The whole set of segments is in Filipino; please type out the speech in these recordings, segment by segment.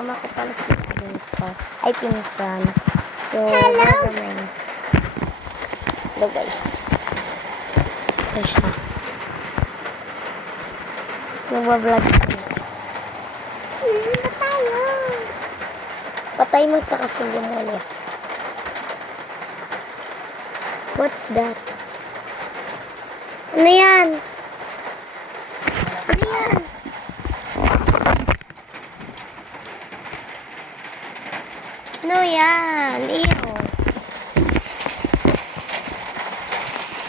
kasama ko pala si dito. Ay, pinsan. So, Hello? Hello, guys. Ito siya. Nagbablog ko. Ba tayo? Patay mo ito kasi gumuli. What's that? Ano yan? Ano yan? Ano yan? Iyo.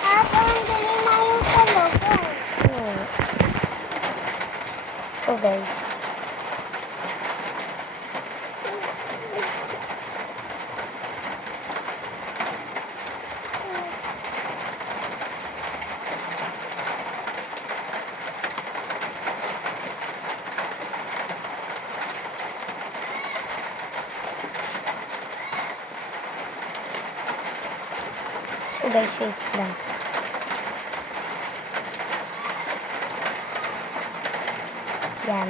Habang dali na yung kalobo. So guys. So guys, wait lang. Yan.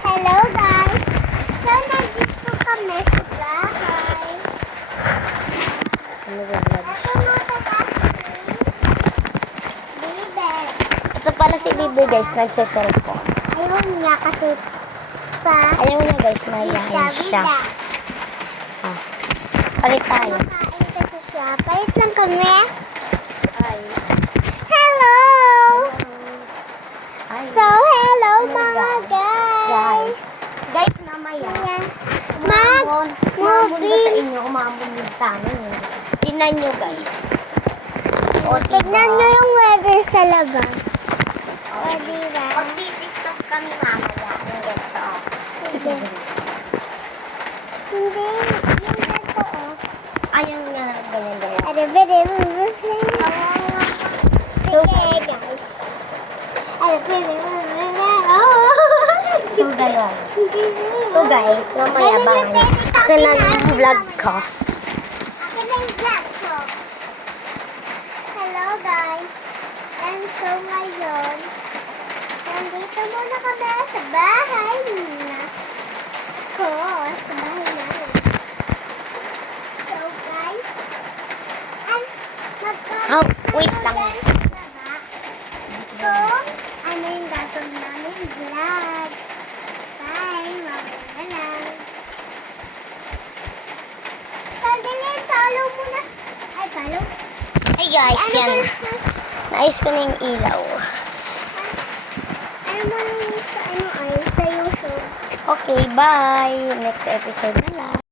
Hello guys! So, nandito kami sa bahay. Ano ba vlog? Ito mo sa taxi. Bibe. Ito pala si Bibi guys, nagsiselfon. Ayun niya kasi pa. Ayaw niya guys, mahihayin siya. Ah. Palit tayo. Kumakain kasi siya. Palit lang kami. Ay. Hello! Ay. So, hello Hello, mga guys. guys. Guys, mamaya. Ayan. Umambon. Umambon ba sa Movie. inyo? Umambon din sa amin. Eh. Tingnan nyo guys. O, Tignan nyo yung weather sa labas. O, diba? Mag-tiktok kami mamaya. Yung ganito. Sige. Hindi. Yung ganito, oh. Ayun nga, ganyan. Sige, guys. So, gano'n. So, guys, mamaya bangan. Ito na yung vlog ko. Akin na yung vlog ko. Hello, guys. And so, ngayon, nandito muna kami sa bahay na ko. Sa bahay namin. So, guys, and Oh, wait lang. So, ano yung gagawin namin vlog? Bye! Mamaya na lang. Sandali, follow muna. Ay, follow. Hey guys, Ano yan. ba? Naayos ko na yung ilaw. Ano mo yung sa ano ay sa YouTube? Okay, bye. Next episode na lang.